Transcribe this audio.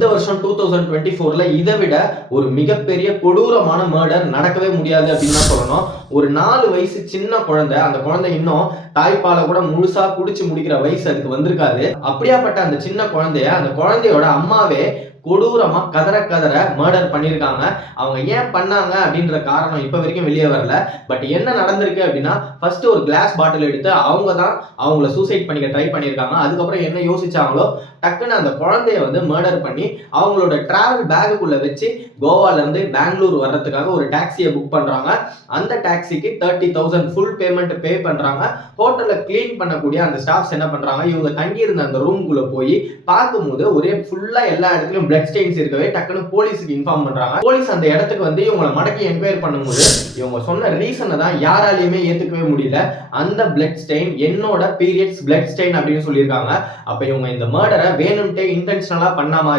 இந்த வருஷம் 2024ல இதை விட ஒரு மிகப்பெரிய கொடூரமான மர்டர் நடக்கவே முடியாது அப்படின்னு தான் சொல்லணும். ஒரு 4 வயசு சின்ன குழந்தை, அந்த குழந்தை இன்னும் தாய்ப்பாலை கூட முழுசா குடிச்சு முடிக்கிற வயசு அதுக்கு வந்திருக்காது. அப்படியாப்பட்ட அந்த சின்ன குழந்தைய அந்த குழந்தையோட அம்மாவே கொடூரமா கதற கதற மர்டர் பண்ணியிருக்காங்க. அவங்க ஏன் பண்ணாங்க அப்படின்ற காரணம் இப்ப வரைக்கும் வெளியே வரல. பட் என்ன நடந்திருக்கு அப்படின்னா, ஃபர்ஸ்ட் ஒரு கிளாஸ் பாட்டில் எடுத்து அவங்க தான் அவங்கள சூசைட் பண்ணிக்க ட்ரை பண்ணியிருக்காங்க. அதுக்கப்புறம் என்ன யோசிச்சாங்களோ டக்குன்னு அந்த குழந்தைய வந்து மர்டர் பண்ணி அவங்களோட டிராவல் பேக்குக்குள்ள வச்சு கோவால இருந்து பெங்களூர் வர்றதுக்காக ஒரு டாக்ஸியை புக் பண்றாங்க. அந்த டாக்ஸிக்கு 30,000 ஃபுல் பேமெண்ட் பே பண்றாங்க. ஹோட்டல்ல கிளீன் பண்ணக்கூடிய அந்த ஸ்டாஃப்ஸ் என்ன பண்றாங்க, இவங்க தங்கி இருந்த அந்த ரூம்குள்ள போய் பார்க்கும்போது ஒரே ஃபுல்லா எல்லா இடத்துலயும் பிளட் ஸ்டெயின்ஸ் இருக்கவே டக்குன்னு போலீஸுக்கு இன்ஃபார்ம் பண்றாங்க. போலீஸ் அந்த இடத்துக்கு வந்து இவங்களை மடக்கி என்கொயர் பண்ணும்போது இவங்க சொன்ன ரீசனை தான் யாராலையுமே ஏத்துக்கவே முடியல. அந்த பிளட் ஸ்டெயின் என்னோட பீரியட்ஸ் பிளட் ஸ்டெயின் அப்படின்னு சொல்லியிருக்காங்க. அப்ப இவங்க இந்த மர்டரை வேணும்ட்டே இன்டென்ஷனலா பண்ண மாதிரி